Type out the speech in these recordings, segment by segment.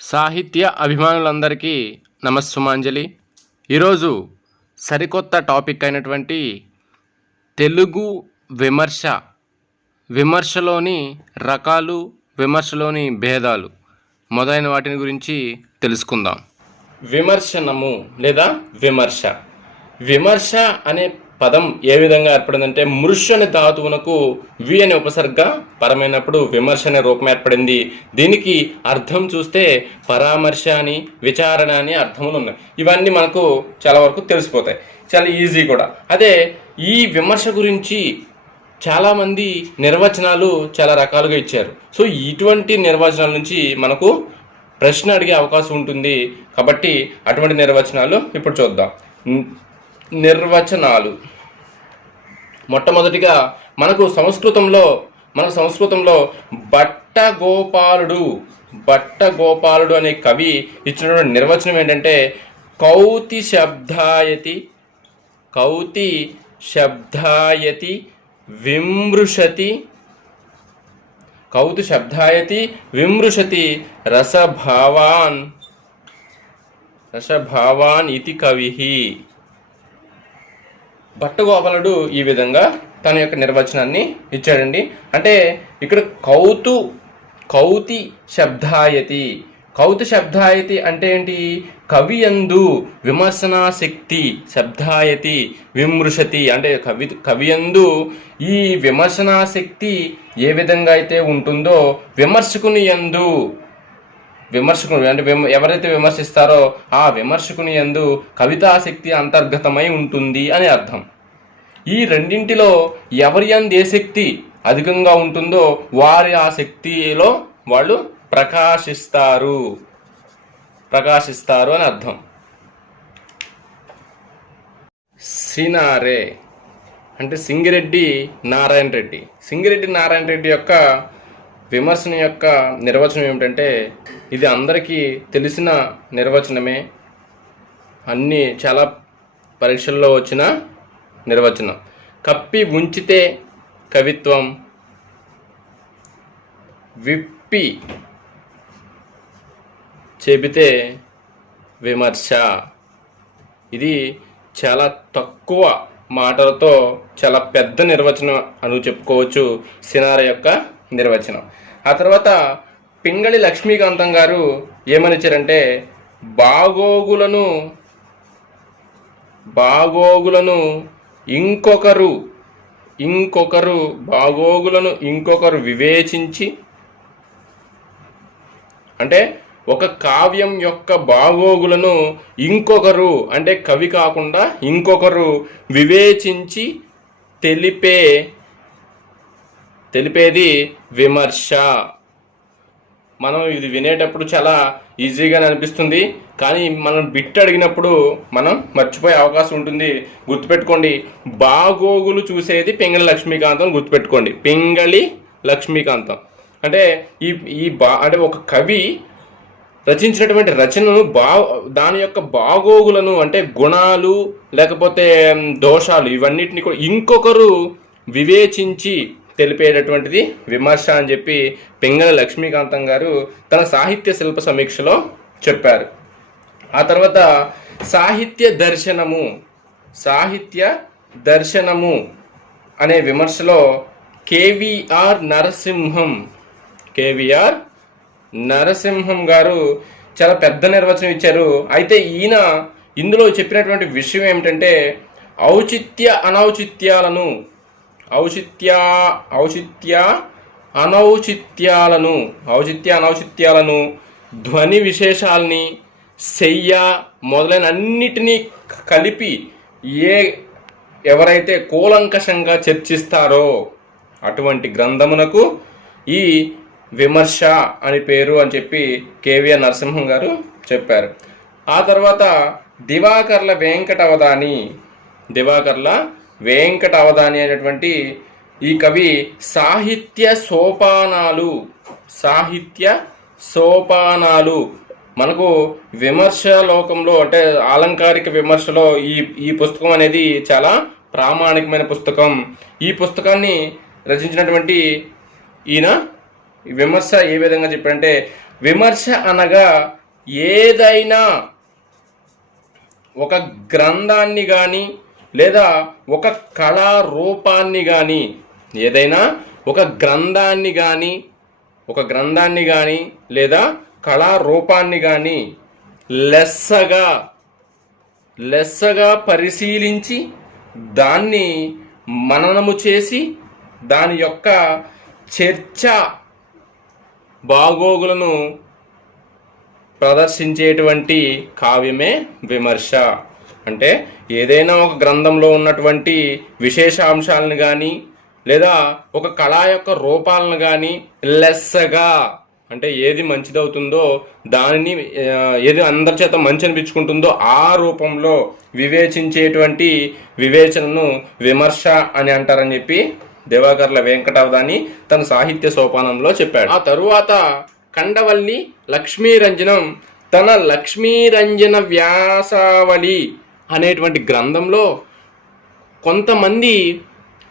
సాహిత్య అభిమానులందరికీ నమస్సుమాంజలి. ఈరోజు సరికొత్త టాపిక్ అయినటువంటి తెలుగు విమర్శ, విమర్శలోని రకాలు, విమర్శలోని భేదాలు మొదలైన వాటిని గురించి తెలుసుకుందాం. విమర్శనము లేదా విమర్శ. విమర్శ అనే పదం ఏ విధంగా ఏర్పడిందంటే మృష్ అనే ధాతువునకు వి అనే ఉపసర్గ పరమైనప్పుడు విమర్శ అనే రూపం ఏర్పడింది. దీనికి అర్థం చూస్తే పరామర్శ అని, విచారణ అని అర్థములు ఉన్నాయి. ఇవన్నీ మనకు చాలా వరకు తెలిసిపోతాయి, చాలా ఈజీ కూడా. అదే ఈ విమర్శ గురించి చాలామంది నిర్వచనాలు చాలా రకాలుగా ఇచ్చారు. సో ఇటువంటి నిర్వచనాల నుంచి మనకు ప్రశ్న అడిగే అవకాశం ఉంటుంది. కాబట్టి అటువంటి నిర్వచనాలు ఇప్పుడు చూద్దాం. నిర్వచనాలు. మొట్టమొదటిగా మనకు సంస్కృతంలో భట్టగోపాలుడు అనే కవి ఇచ్చినటువంటి నిర్వచనం ఏంటంటే కౌతి శబ్దాయతి విమృశతి రసభావాన్ ఇతి కవిః. భట్టగోపాలుడు ఈ విధంగా తన యొక్క నిర్వచనాన్ని ఇచ్చాడండి. అంటే ఇక్కడ కౌతి శబ్దాయతి అంటే ఏంటి? కవియందు విమర్శనాశక్తి, శబ్దాయతి విమృశతి అంటే కవియందు ఈ విమర్శనాశక్తి ఏ విధంగా అయితే ఉంటుందో విమర్శకుని అంటే ఎవరైతే విమర్శిస్తారో ఆ విమర్శకుని యందు కవితాశక్తి అంతర్గతమై ఉంటుంది అని అర్థం. ఈ రెండింటిలో ఎవరి యందు ఏ శక్తి అధికంగా ఉంటుందో వారి ఆ శక్తిలో వాళ్ళు ప్రకాశిస్తారు అని అర్థం. సినారే అంటే సింగిరెడ్డి నారాయణ రెడ్డి యొక్క విమర్శన యొక్క నిర్వచనం ఏమిటంటే, ఇది అందరికీ తెలిసిన నిర్వచనమే, అన్నీ చాలా పరీక్షల్లో వచ్చిన నిర్వచనం. కప్పి ఉంచితే కవిత్వం, విప్పి చెబితే విమర్శ. ఇది చాలా తక్కువ మాటలతో చాలా పెద్ద నిర్వచనం అని చెప్పుకోవచ్చు సినారే యొక్క నిర్వచనం. ఆ తర్వాత పింగళి లక్ష్మీకాంతం గారు ఏమని ఇచ్చారంటే బాగోగులను ఇంకొకరు వివేచించి, అంటే ఒక కావ్యం యొక్క బాగోగులను ఇంకొకరు అంటే కవి కాకుండా ఇంకొకరు వివేచించి తెలిపేది విమర్శ. మనం ఇది వినేటప్పుడు చాలా ఈజీగానే అనిపిస్తుంది, కానీ మనం బిట్ అడిగినప్పుడు మనం మర్చిపోయే అవకాశం ఉంటుంది. గుర్తుపెట్టుకోండి, బాగోగులు చూసేది పింగళి లక్ష్మీకాంతం. గుర్తుపెట్టుకోండి, పింగళి లక్ష్మీకాంతం అంటే అంటే ఒక కవి రచించినటువంటి రచనను దాని యొక్క బాగోగులను అంటే గుణాలు లేకపోతే దోషాలు ఇవన్నిటిని కూడా ఇంకొకరు వివేచించి తెలిపేటటువంటిది విమర్శ అని చెప్పి పింగళి లక్ష్మీకాంతం గారు తన సాహిత్య శిల్ప సమీక్షలో చెప్పారు. ఆ తర్వాత సాహిత్య దర్శనము అనే విమర్శలో కేవీఆర్ నరసింహం గారు చాలా పెద్ద నిర్వచనం ఇచ్చారు. అయితే ఇందులో చెప్పినటువంటి విషయం ఏమిటంటే ఔచిత్య అనౌచిత్యాలను ధ్వని విశేషాలని శయ్య మొదలైన అన్నిటినీ కలిపి ఎవరైతే కూలంకషంగా చర్చిస్తారో అటువంటి గ్రంథమునకు ఈ విమర్శ అని పేరు అని చెప్పి కేవీఆర్ నరసింహం గారు చెప్పారు. ఆ తర్వాత దివాకర్ల వెంకట అవధాని అనేటువంటి ఈ కవి సాహిత్య సోపానాలు మనకు విమర్శ లోకంలో అంటే ఆలంకారిక విమర్శలో ఈ పుస్తకం అనేది చాలా ప్రామాణికమైన పుస్తకం. ఈ పుస్తకాన్ని రచించినటువంటి ఈయన విమర్శ ఏ విధంగా చెప్పారంటే విమర్శ అనగా ఏదైనా ఒక గ్రంథాన్ని కానీ లేదా ఒక కళారూపాన్ని కానీ, ఏదైనా ఒక గ్రంథాన్ని కానీ లేదా కళారూపాన్ని కానీ లెస్సగా పరిశీలించి దాన్ని మననము చేసి దాని యొక్క చర్చ బాగోగులను ప్రదర్శించేటువంటి కావ్యమే విమర్శ. అంటే ఏదైనా ఒక గ్రంథంలో ఉన్నటువంటి విశేషాంశాలను కానీ లేదా ఒక కళ యొక్క రూపాలను కానీ లెస్సగా, అంటే ఏది మంచిదవుతుందో దానిని, ఏది అందరి చేత మంచి అనిపించుకుంటుందో ఆ రూపంలో వివేచించేటువంటి వివేచనను విమర్శ అని అంటారని చెప్పి దివాకర్ల వెంకటావధాని తన సాహిత్య సోపానంలో చెప్పాడు. ఆ తరువాత కండవల్లి లక్ష్మీరంజనం తన లక్ష్మీరంజన వ్యాసావళి అనేటువంటి గ్రంథంలో కొంతమంది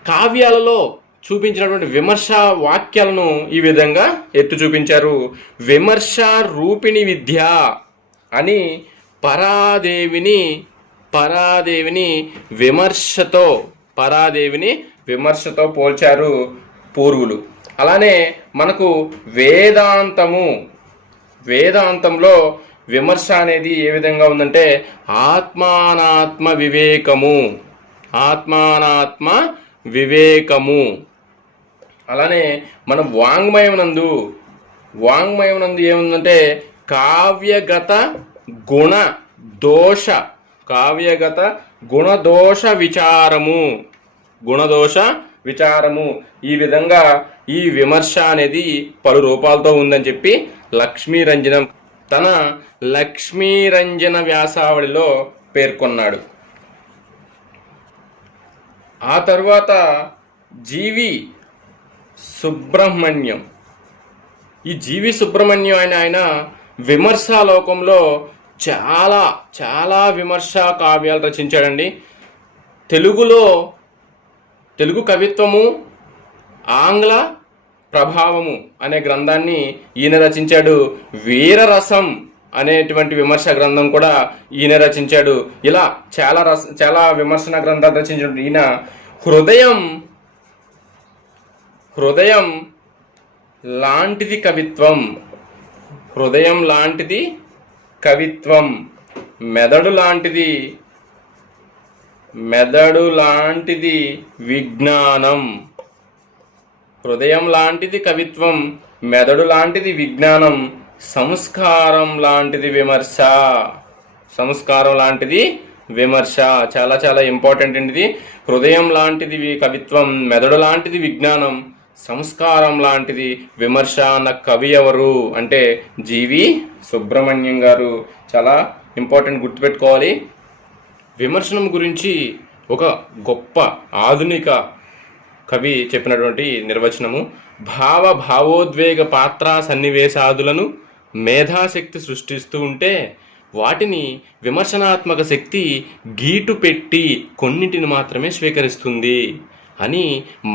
కావ్యాలలో చూపించినటువంటి విమర్శ వాక్యాలను ఈ విధంగా ఎత్తు చూపించారు. విమర్శ రూపిణి విద్య అని పరాదేవిని విమర్శతో పోల్చారు పూర్వులు. అలానే మనకు వేదాంతంలో విమర్శ అనేది ఏ విధంగా ఉందంటే ఆత్మానాత్మ వివేకము. అలానే మన వాంగ్మయం నందు ఏముందంటే కావ్యగత గుణదోష విచారము. ఈ విధంగా ఈ విమర్శ అనేది పలు రూపాలతో ఉందని చెప్పి లక్ష్మీరంజనం తన లక్ష్మీరంజన వ్యాసావళిలో పేర్కొన్నాడు. ఆ తరువాత జీవి సుబ్రహ్మణ్యం ఆయన విమర్శాలోకంలో చాలా చాలా విమర్శా కావ్యాలు రచించాడండి. తెలుగు కవిత్వము ఆంగ్ల ప్రభావము అనే గ్రంథాన్ని ఈయన రచించాడు. వీరరసం అనేటువంటి విమర్శ గ్రంథం కూడా ఈయన రచించాడు. ఇలా చాలా విమర్శన గ్రంథాలు రచించాడు ఈయన. హృదయం లాంటిది కవిత్వం, మెదడు లాంటిది విజ్ఞానం. హృదయం లాంటిది కవిత్వం, మెదడు లాంటిది విజ్ఞానం, సంస్కారం లాంటిది విమర్శ. చాలా చాలా ఇంపార్టెంట్ అండి ఇది. హృదయం లాంటిది కవిత్వం, మెదడు లాంటిది విజ్ఞానం, సంస్కారం లాంటిది విమర్శ అన్న కవి ఎవరు అంటే జీవి సుబ్రహ్మణ్యం గారు. చాలా ఇంపార్టెంట్, గుర్తుపెట్టుకోవాలి. విమర్శనం గురించి ఒక గొప్ప ఆధునిక కవి చెప్పినటువంటి నిర్వచనము: భావోద్వేగ పాత్రా సన్నివేశాదులను మేధాశక్తి సృష్టిస్తూ ఉంటే వాటిని విమర్శనాత్మక శక్తి గీటు పెట్టి కొన్నింటిని మాత్రమే స్వీకరిస్తుంది అని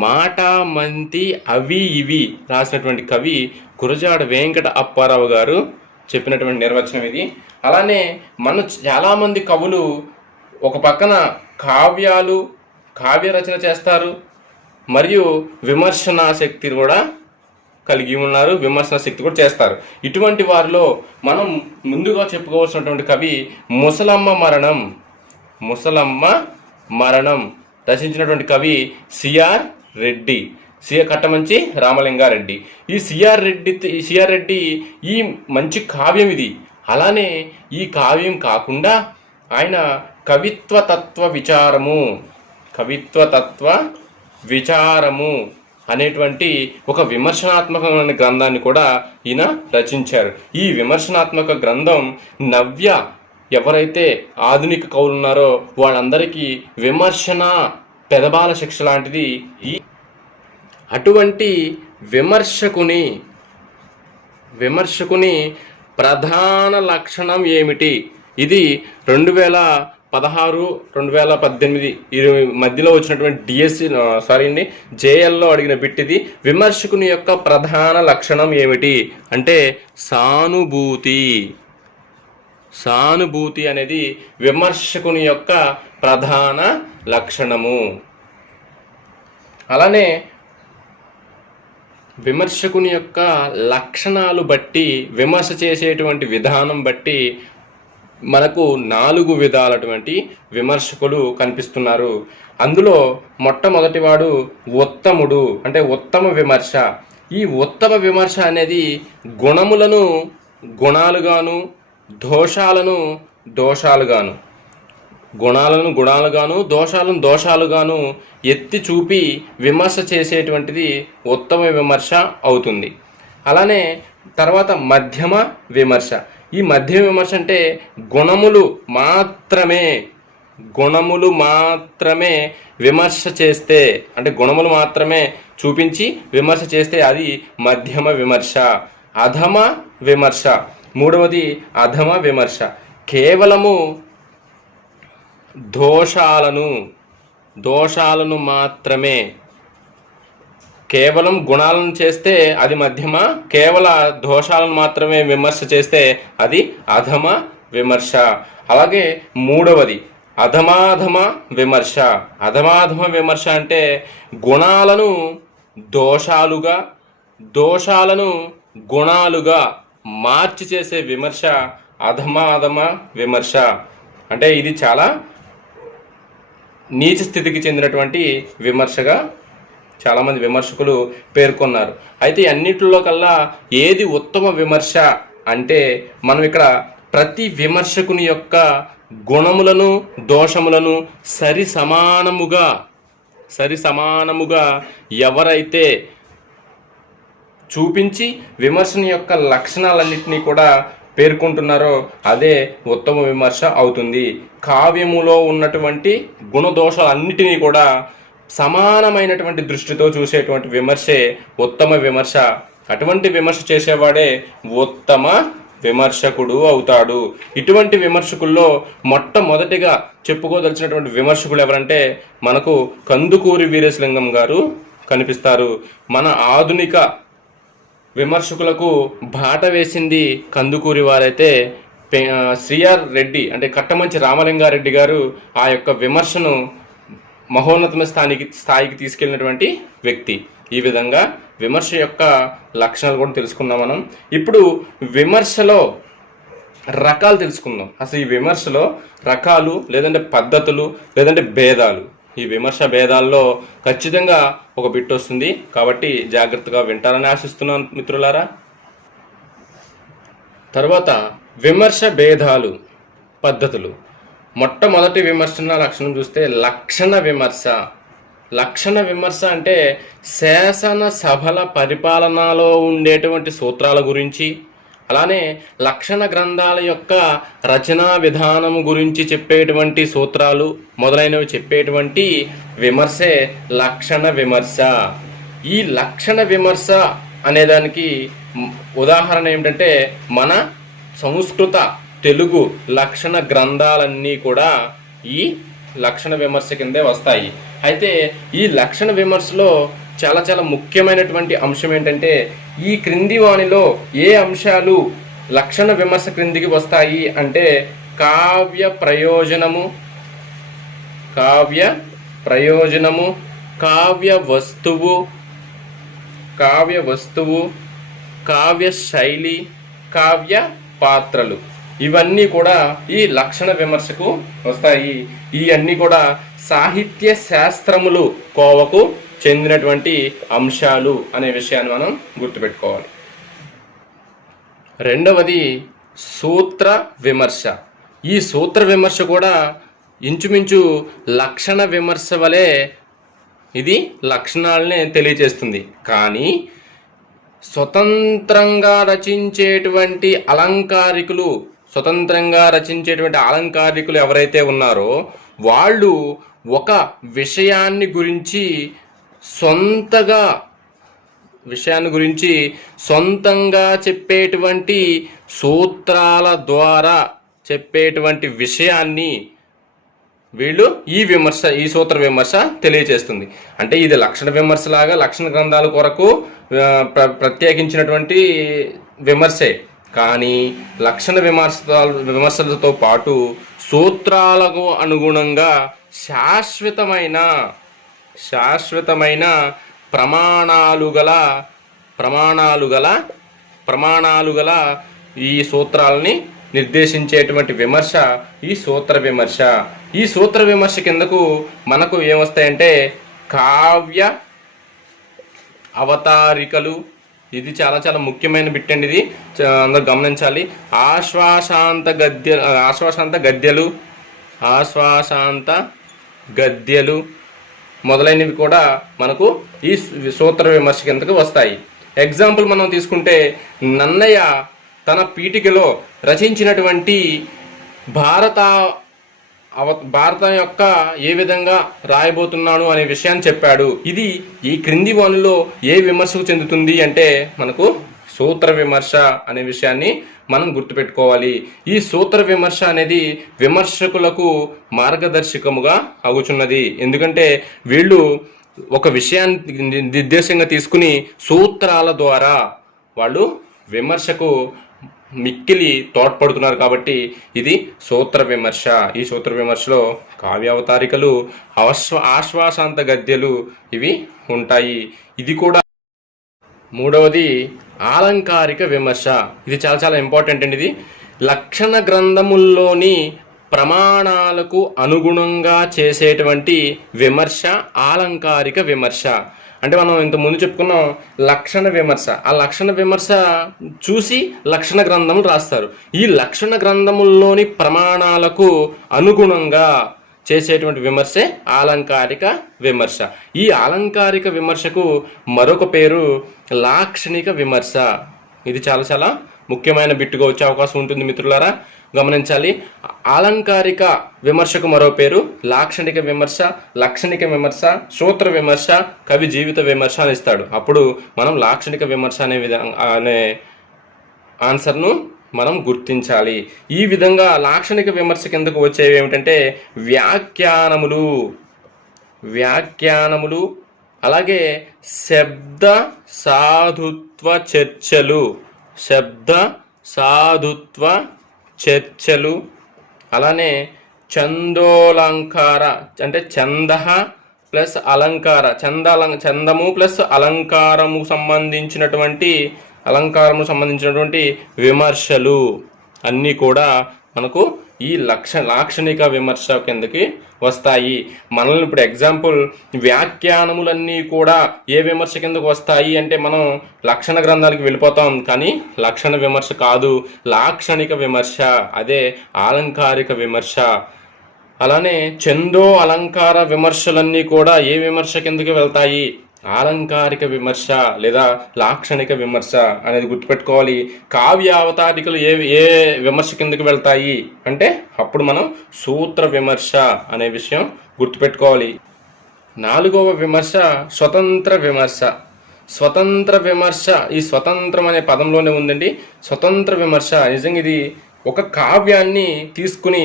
మాట మంతి అవి ఇవి రాసినటువంటి కవి గురజాడ వెంకట అప్పారావు గారు చెప్పినటువంటి నిర్వచనం ఇది. అలానే చాలామంది కవులు ఒక పక్కన కావ్య రచన చేస్తారు, మరియు విమర్శనా శక్తి కూడా కలిగి ఉన్నారు, విమర్శన శక్తి కూడా చేస్తారు. ఇటువంటి వారిలో మనం ముందుగా చెప్పుకోవాల్సినటువంటి కవి ముసలమ్మ మరణం రచించినటువంటి కవి సిఆర్ రెడ్డి, కట్టమంచి రామలింగారెడ్డి. ఈ సిఆర్ రెడ్డి ఈ మంచి కావ్యం ఇది. అలానే ఈ కావ్యం కాకుండా ఆయన కవిత్వ తత్వ విచారము అనేటువంటి ఒక విమర్శనాత్మకమైన గ్రంథాన్ని కూడా ఈయన రచించారు. ఈ విమర్శనాత్మక గ్రంథం ఎవరైతే ఆధునిక కవులు ఉన్నారో వాళ్ళందరికీ విమర్శన పెదబాల శిక్ష లాంటిది. అటువంటి విమర్శకుని ప్రధాన లక్షణం ఏమిటి? ఇది 16/2018 ఈ మధ్యలో వచ్చినటువంటి డిఎస్సి జేఎల్లో అడిగిన బిట్ ఇది. విమర్శకుని యొక్క ప్రధాన లక్షణం ఏమిటి అంటే సానుభూతి. సానుభూతి అనేది విమర్శకుని యొక్క ప్రధాన లక్షణము. అలానే విమర్శకుని యొక్క లక్షణాలు బట్టి, విమర్శ చేసేటువంటి విధానం బట్టి మనకు 4 విధాలటువంటి విమర్శకులు కనిపిస్తున్నారు. అందులో మొట్టమొదటివాడు ఉత్తముడు, అంటే ఉత్తమ విమర్శ. ఈ ఉత్తమ విమర్శ అనేది గుణములను గుణాలుగాను, దోషాలను దోషాలుగాను, గుణాలుగాను దోషాలను దోషాలుగాను ఎత్తి చూపి విమర్శ చేసేటువంటిది ఉత్తమ విమర్శ అవుతుంది. అలానే తర్వాత మధ్యమ విమర్శ. ఈ మధ్యమ విమర్శ అంటే గుణములు మాత్రమే విమర్శ చేస్తే, అంటే గుణములు మాత్రమే చూపించి విమర్శ చేస్తే అది మధ్యమ విమర్శ. అధమ విమర్శ, మూడవది అధమ విమర్శ. కేవలము దోషాలను మాత్రమే, కేవలం గుణాలను చేస్తే అది మధ్యమ, కేవల దోషాలను మాత్రమే విమర్శ చేస్తే అది అధమ విమర్శ. అలాగే మూడవది అధమాధమ విమర్శ. అధమాధమ విమర్శ అంటే గుణాలను దోషాలుగా, దోషాలను గుణాలుగా మార్చి చేసే విమర్శ అధమాధమ విమర్శ. అంటే ఇది చాలా నీచ స్థితికి చెందినటువంటి విమర్శగా చాలామంది విమర్శకులు పేర్కొన్నారు. అయితే అన్నిటిలో కల్లా ఏది ఉత్తమ విమర్శ అంటే మనం ఇక్కడ ప్రతి విమర్శకుని యొక్క గుణములను దోషములను సరి సమానముగా ఎవరైతే చూపించి విమర్శని యొక్క లక్షణాలన్నింటినీ కూడా పేర్కొంటున్నారో అదే ఉత్తమ విమర్శ అవుతుంది. కావ్యములో ఉన్నటువంటి గుణదోషాలన్నిటినీ కూడా సమానమైనటువంటి దృష్టితో చూసేటువంటి విమర్శే ఉత్తమ విమర్శ. అటువంటి విమర్శ చేసేవాడే ఉత్తమ విమర్శకుడు అవుతాడు. ఇటువంటి విమర్శకుల్లో మొట్టమొదటిగా చెప్పుకోదలిచినటువంటి విమర్శకులు ఎవరంటే మనకు కందుకూరి వీరేశలింగం గారు కనిపిస్తారు. మన ఆధునిక విమర్శకులకు బాట వేసింది కందుకూరి వారైతే శ్రీఆర్ రెడ్డి అంటే కట్టమంచి రామలింగారెడ్డి గారు ఆ యొక్క విమర్శను మహోన్నతమైన స్థాయికి తీసుకెళ్ళినటువంటి వ్యక్తి. ఈ విధంగా విమర్శ యొక్క లక్షణాలు కూడా తెలుసుకున్నాం మనం. ఇప్పుడు విమర్శలో రకాలు తెలుసుకుందాం. అసలు ఈ విమర్శలో రకాలు, లేదంటే పద్ధతులు, లేదంటే భేదాలు, ఈ విమర్శ భేదాల్లో ఖచ్చితంగా ఒక బిట్ వస్తుంది. కాబట్టి జాగ్రత్తగా వింటారని ఆశిస్తున్నాను మిత్రులారా. తర్వాత విమర్శ భేదాలు, పద్ధతులు. మొట్టమొదటి విమర్శన లక్షణం చూస్తే లక్షణ విమర్శ. లక్షణ విమర్శ అంటే శాసన సభల పరిపాలనలో ఉండేటువంటి సూత్రాల గురించి, అలానే లక్షణ గ్రంథాల యొక్క రచనా విధానము గురించి చెప్పేటువంటి సూత్రాలు మొదలైనవి చెప్పేటువంటి విమర్శే లక్షణ విమర్శ. ఈ లక్షణ విమర్శ అనేదానికి ఉదాహరణ ఏమిటంటే మన సంస్కృత తెలుగు లక్షణ గ్రంథాలన్నీ కూడా ఈ లక్షణ విమర్శ కిందే వస్తాయి. అయితే ఈ లక్షణ విమర్శలో చాలా చాలా ముఖ్యమైనటువంటి అంశం ఏంటంటే ఈ క్రింది వానిలో ఏ అంశాలు లక్షణ విమర్శ క్రిందికి వస్తాయి అంటే కావ్య ప్రయోజనము, కావ్య వస్తువు, కావ్య శైలి, కావ్య పాత్రలు, ఇవన్నీ కూడా ఈ లక్షణ విమర్శకు వస్తాయి. ఈ అన్నీ కూడా సాహిత్య శాస్త్రములు కోవకు చెందినటువంటి అంశాలు అనే విషయాన్ని మనం గుర్తుపెట్టుకోవాలి. రెండవది సూత్ర విమర్శ. ఈ సూత్ర విమర్శ కూడా ఇంచుమించు లక్షణ విమర్శ వలె ఇది లక్షణాలనే తెలియజేస్తుంది. కానీ స్వతంత్రంగా రచించేటువంటి అలంకారికులు ఎవరైతే ఉన్నారో వాళ్ళు ఒక విషయాన్ని గురించి సొంతంగా చెప్పేటువంటి సూత్రాల ద్వారా చెప్పేటువంటి విషయాన్ని వీళ్ళు ఈ సూత్ర విమర్శ తెలియచేస్తుంది. అంటే ఇది లక్షణ విమర్శలాగా లక్షణ గ్రంథాల కొరకు ప్రత్యేకించినటువంటి విమర్శే. కానీ లక్షణ విమర్శలతో పాటు సూత్రాలకు అనుగుణంగా శాశ్వతమైన ప్రమాణాలు గల ఈ సూత్రాలని నిర్దేశించేటువంటి విమర్శ ఈ సూత్ర విమర్శ. ఈ సూత్ర విమర్శ కిందకు మనకు ఏమొస్తాయంటే కావ్య అవతారికలు. ఇది చాలా చాలా ముఖ్యమైన బిట్ అండి, ఇది అందరూ గమనించాలి. ఆశ్వాసాంత గద్యలు మొదలైనవి కూడా మనకు ఈ సూత్ర విమర్శ కిందకు వస్తాయి. ఎగ్జాంపుల్ మనం తీసుకుంటే నన్నయ్య తన పీఠికలో రచించినటువంటి భారతం యొక్క ఏ విధంగా రాయబోతున్నాను అనే విషయాన్ని చెప్పాడు. ఇది ఈ క్రింది వానిలో ఏ విమర్శకు చెందుతుంది అంటే మనకు సూత్ర విమర్శ అనే విషయాన్ని మనం గుర్తుపెట్టుకోవాలి. ఈ సూత్ర విమర్శ అనేది విమర్శకులకు మార్గదర్శకముగా అగుచున్నది. ఎందుకంటే వీళ్ళు ఒక విషయాన్ని నిర్దేశంగా తీసుకుని సూత్రాల ద్వారా వాళ్ళు విమర్శకు మిక్కిలి తోడ్పడుతున్నారు కాబట్టి ఇది సూత్ర విమర్శ. ఈ సూత్ర విమర్శలో కావ్యావతారికలు, ఆశ్వాసాంత గద్యలు ఇవి ఉంటాయి. ఇది కూడా మూడవది ఆలంకారిక విమర్శ. ఇది చాలా చాలా ఇంపార్టెంట్ అండి. ఇది లక్షణ గ్రంథముల్లోని ప్రమాణాలకు అనుగుణంగా చేసేటువంటి విమర్శ ఆలంకారిక విమర్శ. అంటే మనం ఇంత ముందు చెప్పుకున్నాం లక్షణ విమర్శ. ఆ లక్షణ విమర్శ చూసి లక్షణ గ్రంథములు రాస్తారు. ఈ లక్షణ గ్రంథముల్లోని ప్రమాణాలకు అనుగుణంగా చేసేటువంటి విమర్శే ఆలంకారిక విమర్శ. ఈ ఆలంకారిక విమర్శకు మరొక పేరు లాక్షణిక విమర్శ. ఇది చాలా చాలా ముఖ్యమైన బిట్టుగా వచ్చే అవకాశం ఉంటుంది మిత్రులారా, గమనించాలి. ఆలంకారిక విమర్శకు మరో పేరు లాక్షణిక విమర్శ, లక్షణిక విమర్శ, సూత్ర విమర్శ, కవి జీవిత విమర్శ అని ఇస్తాడు. అప్పుడు మనం లాక్షణిక విమర్శ అనే ఆన్సర్ను మనం గుర్తించాలి. ఈ విధంగా లాక్షణిక విమర్శ కిందకు వచ్చేవి ఏమిటంటే వ్యాఖ్యానములు, అలాగే శబ్ద సాధుత్వ చర్చలు, అలానే చందోలంకార అంటే ఛందః ప్లస్ అలంకార, చందము ప్లస్ అలంకారము సంబంధించినటువంటి విమర్శలు అన్నీ కూడా మనకు ఈ లాక్షణిక విమర్శ కిందకి వస్తాయి. మనల్ని ఇప్పుడు ఎగ్జాంపుల్ వ్యాఖ్యానములన్నీ కూడా ఏ విమర్శ కిందకు వస్తాయి అంటే మనం లక్షణ గ్రంథాలకు వెళ్ళిపోతాం. కానీ లక్షణ విమర్శ కాదు, లాక్షణిక విమర్శ, అదే ఆలంకారిక విమర్శ. అలానే చందో అలంకార విమర్శలన్నీ కూడా ఏ విమర్శ కిందకి వెళ్తాయి? ఆలంకారిక విమర్శ లేదా లాక్షణిక విమర్శ అనేది గుర్తుపెట్టుకోవాలి. కావ్యావతారికలు ఏ విమర్శ కిందకి వెళ్తాయి అంటే అప్పుడు మనం సూత్ర విమర్శ అనే విషయం గుర్తుపెట్టుకోవాలి. నాలుగవ విమర్శ స్వతంత్ర విమర్శ. ఈ స్వతంత్రం అనే పదంలోనే ఉందండి. స్వతంత్ర విమర్శ నిజంగా ఇది ఒక కావ్యాన్ని తీసుకుని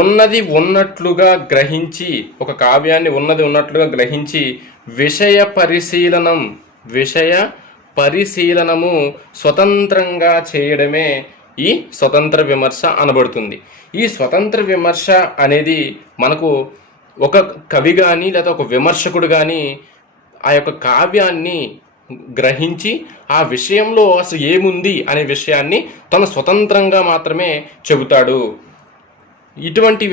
ఉన్నది ఉన్నట్లుగా గ్రహించి విషయ పరిశీలనము స్వతంత్రంగా చేయడమే ఈ స్వతంత్ర విమర్శ అనబడుతుంది. ఈ స్వతంత్ర విమర్శ అనేది మనకు ఒక కవి కానీ లేదా ఒక విమర్శకుడు కానీ ఆ యొక్క కావ్యాన్ని గ్రహించి ఆ విషయంలో అసలు ఏముంది అనే విషయాన్ని తను స్వతంత్రంగా మాత్రమే చెబుతాడు. ఇటువంటి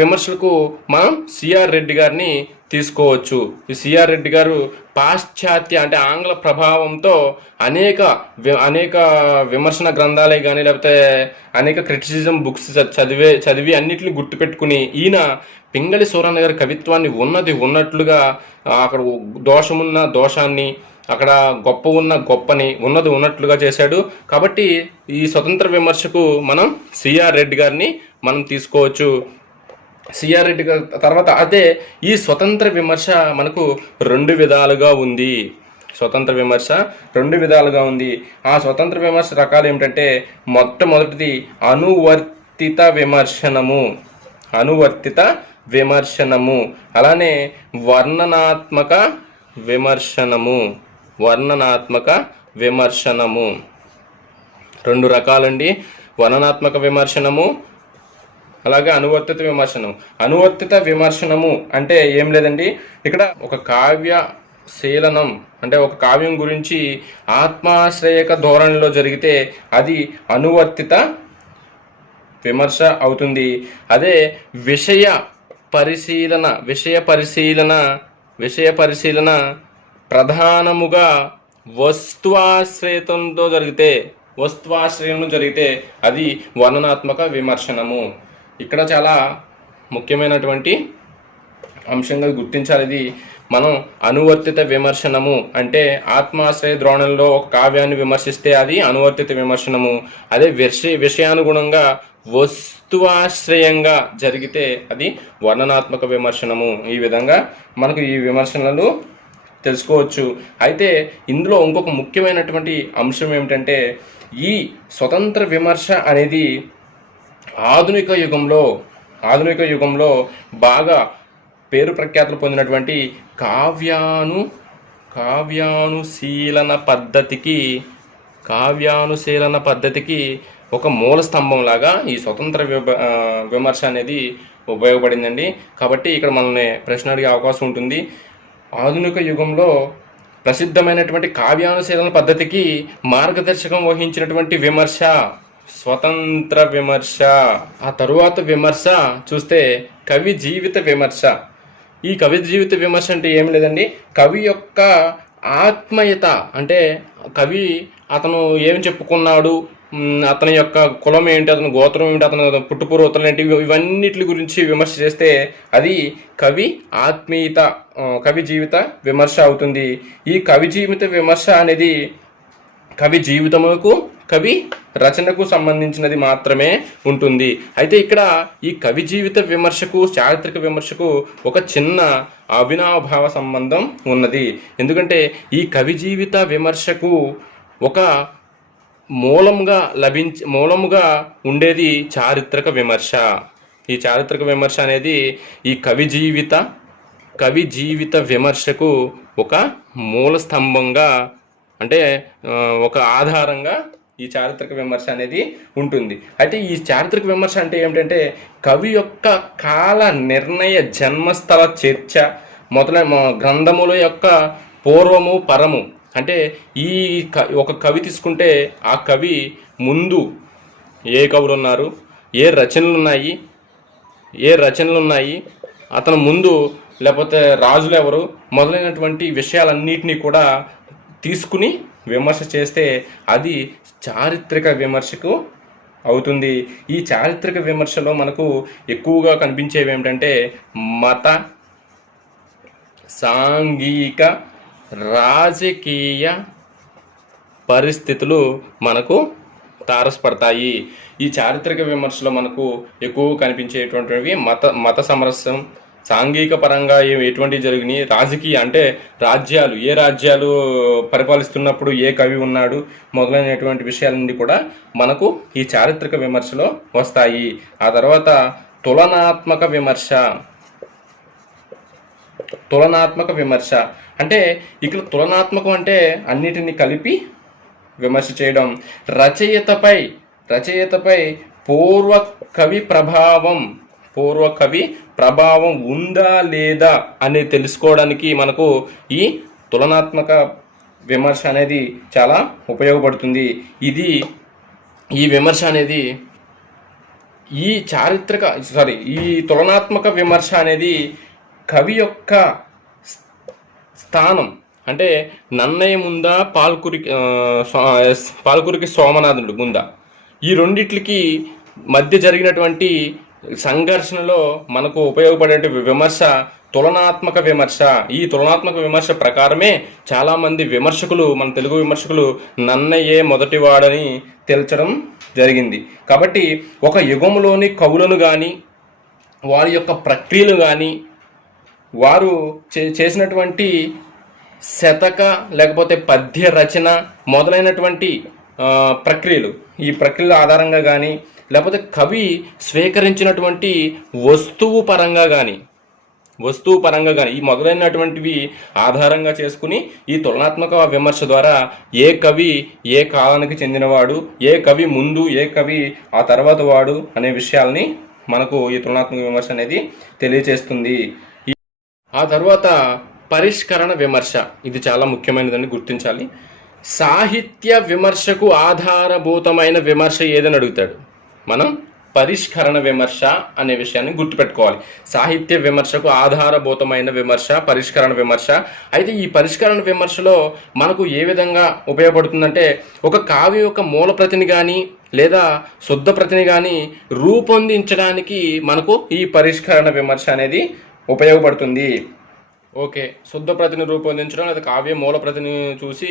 విమర్శలకు మనం సిఆర్ రెడ్డి గారిని తీసుకోవచ్చు. ఈ సిఆర్ రెడ్డి గారు పాశ్చాత్య అంటే ఆంగ్ల ప్రభావంతో అనేక విమర్శన గ్రంథాలే కానీ లేకపోతే అనేక క్రిటిసిజం బుక్స్ చదివి అన్నిటిని గుర్తుపెట్టుకుని ఈయన పింగళి సూరన్న గారి కవిత్వాన్ని ఉన్నది ఉన్నట్లుగా, అక్కడ దోషమున్న దోషాన్ని, అక్కడ గొప్ప ఉన్న గొప్పని ఉన్నది ఉన్నట్లుగా చేశాడు. కాబట్టి ఈ స్వతంత్ర విమర్శకు మనం సిఆర్ రెడ్డి గారిని మనం తీసుకోవచ్చు. సిఆర్ రెడ్డి గారి తర్వాత అదే ఈ స్వతంత్ర విమర్శ మనకు రెండు విధాలుగా ఉంది. ఆ స్వతంత్ర విమర్శ రకాలు ఏమిటంటే మొట్టమొదటిది అనువర్తిత విమర్శనము, అలానే వర్ణనాత్మక విమర్శనము. వర్ణనాత్మక విమర్శనము రెండు రకాలండి. వర్ణనాత్మక విమర్శనము, అలాగే అనువర్తిత విమర్శనం. అనువర్తిత విమర్శనము అంటే ఏం లేదండి, ఇక్కడ ఒక కావ్య శీలనం అంటే ఒక కావ్యం గురించి ఆత్మాశ్రయక ధోరణిలో జరిగితే అది అనువర్తిత విమర్శ అవుతుంది. అదే విషయ పరిశీలన ప్రధానముగా వస్తువాశ్రయంలో జరిగితే అది వర్ణనాత్మక విమర్శనము. ఇక్కడ చాలా ముఖ్యమైనటువంటి అంశంగా గుర్తించాలి. ఇది మనం అనువర్తిత విమర్శనము అంటే ఆత్మాశ్రయ ద్రోణంలో ఒక కావ్యాన్ని విమర్శిస్తే అది అనువర్తిత విమర్శనము. అదే విషయానుగుణంగా వస్తువాశ్రయంగా జరిగితే అది వర్ణనాత్మక విమర్శనము. ఈ విధంగా మనకు ఈ విమర్శనలు తెలుసుకోవచ్చు. అయితే ఇందులో ఇంకొక ముఖ్యమైనటువంటి అంశం ఏమిటంటే ఈ స్వతంత్ర విమర్శ అనేది ఆధునిక యుగంలో బాగా పేరు ప్రఖ్యాతులు పొందినటువంటి కావ్యానుశీలన పద్ధతికి ఒక మూల స్తంభం లాగా ఈ స్వతంత్ర విమర్శ అనేది ఉపయోగపడిందండి. కాబట్టి ఇక్కడ మనల్ని ప్రశ్న అడిగే అవకాశం ఉంటుంది. ఆధునిక యుగంలో ప్రసిద్ధమైనటువంటి కావ్యానుశీలన పద్ధతికి మార్గదర్శకం వహించినటువంటి విమర్శ స్వతంత్ర విమర్శ. ఆ తరువాత విమర్శ చూస్తే కవి జీవిత విమర్శ. ఈ కవి జీవిత విమర్శ అంటే ఏమి లేదండి, కవి యొక్క ఆత్మీయత అంటే కవి అతను ఏమి చెప్పుకున్నాడు, అతని యొక్క కులం ఏంటి, అతని గోత్రం ఏంటి, అతని పుట్టుపూర్వతలు ఏంటి, ఇవన్నిటి గురించి విమర్శ చేస్తే అది కవి ఆత్మీయత, కవి జీవిత విమర్శ అవుతుంది. ఈ కవి జీవిత విమర్శ అనేది కవి జీవితములకు కవి రచనకు సంబంధించినది మాత్రమే ఉంటుంది. అయితే ఇక్కడ ఈ కవి జీవిత విమర్శకు చారిత్రక విమర్శకు ఒక చిన్న అవినాభావ సంబంధం ఉన్నది. ఎందుకంటే ఈ కవి జీవిత విమర్శకు ఒక మూలముగా ఉండేది చారిత్రక విమర్శ. ఈ చారిత్రక విమర్శ అనేది ఈ కవి జీవిత విమర్శకు ఒక మూల స్తంభంగా అంటే ఒక ఆధారంగా ఈ చారిత్రక విమర్శ అనేది ఉంటుంది. అయితే ఈ చారిత్రక విమర్శ అంటే ఏమిటంటే కవి యొక్క కాల నిర్ణయ జన్మస్థల చర్చ మొదలైన గ్రంథముల యొక్క పూర్వము పరము. అంటే ఈ ఒక కవి తీసుకుంటే ఆ కవి ముందు ఏ కవులు ఉన్నారు, ఏ రచనలు ఉన్నాయి, అతను ముందు లేకపోతే రాజులు ఎవరు, మొదలైనటువంటి విషయాలన్నిటినీ కూడా తీసుకుని విమర్శ చేస్తే అది చారిత్రక విమర్శకు అవుతుంది. ఈ చారిత్రక విమర్శలో మనకు ఎక్కువగా కనిపించేవి ఏమిటంటే మత, సాంఘిక, రాజకీయ పరిస్థితులు మనకు తారసపడతాయి. ఈ చారిత్రక విమర్శలో మనకు ఎక్కువ కనిపించేటువంటివి మత సమరస్యం, సాంఘిక పరంగా ఎటువంటి జరిగినాయి, రాజకీయ అంటే ఏ రాజ్యాలు పరిపాలిస్తున్నప్పుడు ఏ కవి ఉన్నాడు మొదలైనటువంటి విషయాలన్నీ కూడా మనకు ఈ చారిత్రక విమర్శలో వస్తాయి. ఆ తర్వాత తులనాత్మక విమర్శ అంటే ఇక్కడ తులనాత్మకం అంటే అన్నిటిని కలిపి విమర్శ చేయడం. రచయితపై పూర్వ కవి ప్రభావం ఉందా లేదా అని తెలుసుకోవడానికి మనకు ఈ తులనాత్మక విమర్శ అనేది చాలా ఉపయోగపడుతుంది. ఈ విమర్శ అనేది ఈ తులనాత్మక విమర్శ అనేది కవి యొక్క స్థానం అంటే నన్నయ్య ముందా పాల్కురికి సోమనాథుడు ముందా, ఈ రెండిట్లకి మధ్య జరిగినటువంటి సంఘర్షణలో మనకు ఉపయోగపడే విమర్శ తులనాత్మక విమర్శ. ఈ తులనాత్మక విమర్శ ప్రకారమే చాలామంది విమర్శకులు, మన తెలుగు విమర్శకులు నన్నయ్యే మొదటివాడని తేల్చడం జరిగింది. కాబట్టి ఒక యుగంలోని కవులను కానీ వారి యొక్క ప్రక్రియలు కానీ వారు చేసినటువంటి శతక లేకపోతే పద్య రచన మొదలైనటువంటి ప్రక్రియలు, ఈ ప్రక్రియల ఆధారంగా కానీ లేకపోతే కవి స్వీకరించినటువంటి వస్తువు పరంగా కానీ ఈ మొదలైనటువంటివి ఆధారంగా చేసుకుని ఈ తులనాత్మక విమర్శ ద్వారా ఏ కవి ఏ కాలానికి చెందినవాడు, ఏ కవి ముందు, ఏ కవి ఆ తర్వాత వాడు అనే విషయాల్ని మనకు ఈ తులనాత్మక విమర్శ అనేది తెలియచేస్తుంది. ఆ తర్వాత పరిష్కరణ విమర్శ, ఇది చాలా ముఖ్యమైనదని గుర్తించాలి. సాహిత్య విమర్శకు ఆధారభూతమైన విమర్శ ఏదని అడుగుతాడు. మనం పరిష్కరణ విమర్శ అనే విషయాన్ని గుర్తుపెట్టుకోవాలి. సాహిత్య విమర్శకు ఆధారభూతమైన విమర్శ పరిష్కరణ విమర్శ. అయితే ఈ పరిష్కరణ విమర్శలో మనకు ఏ విధంగా ఉపయోగపడుతుందంటే, ఒక కావ్యం యొక్క మూల ప్రతిని కానీ లేదా శుద్ధ ప్రతిని కానీ రూపొందించడానికి మనకు ఈ పరిష్కరణ విమర్శ అనేది ఉపయోగపడుతుంది. ఓకే, శుద్ధ ప్రతిని రూపొందించడం లేదా కావ్య మూల ప్రతిని చూసి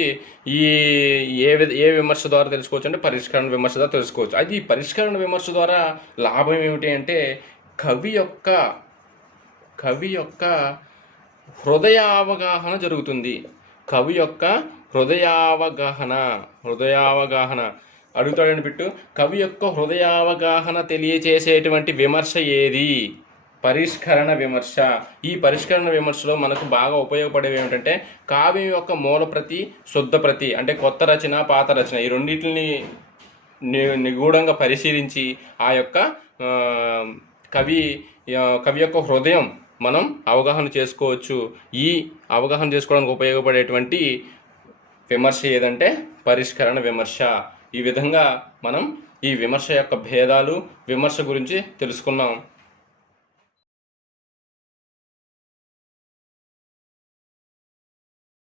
ఈ ఏ విమర్శ ద్వారా తెలుసుకోవచ్చు అంటే పరిష్కరణ విమర్శ ద్వారా తెలుసుకోవచ్చు. అయితే ఈ పరిష్కరణ విమర్శ ద్వారా లాభం ఏమిటి అంటే కవి యొక్క హృదయావగాహన జరుగుతుంది. కవి యొక్క హృదయావగాహన అడుగుతాడని బిట్టు. కవి యొక్క హృదయావగాహన తెలియచేసేటువంటి విమర్శ ఏది? పరిష్కరణ విమర్శ. ఈ పరిష్కరణ విమర్శలో మనకు బాగా ఉపయోగపడేవి ఏమిటంటే కావ్యం యొక్క మూల ప్రతి, శుద్ధ ప్రతి అంటే కొత్త రచన, పాత రచన, ఈ రెండింటిని నిగూఢంగా పరిశీలించి ఆ యొక్క కవి యొక్క హృదయం మనం అవగాహన చేసుకోవచ్చు. ఈ అవగాహన చేసుకోవడానికి ఉపయోగపడేటువంటి విమర్శ ఏదంటే పరిష్కరణ విమర్శ. ఈ విధంగా మనం ఈ విమర్శ యొక్క భేదాలు, విమర్శ గురించి తెలుసుకున్నాం.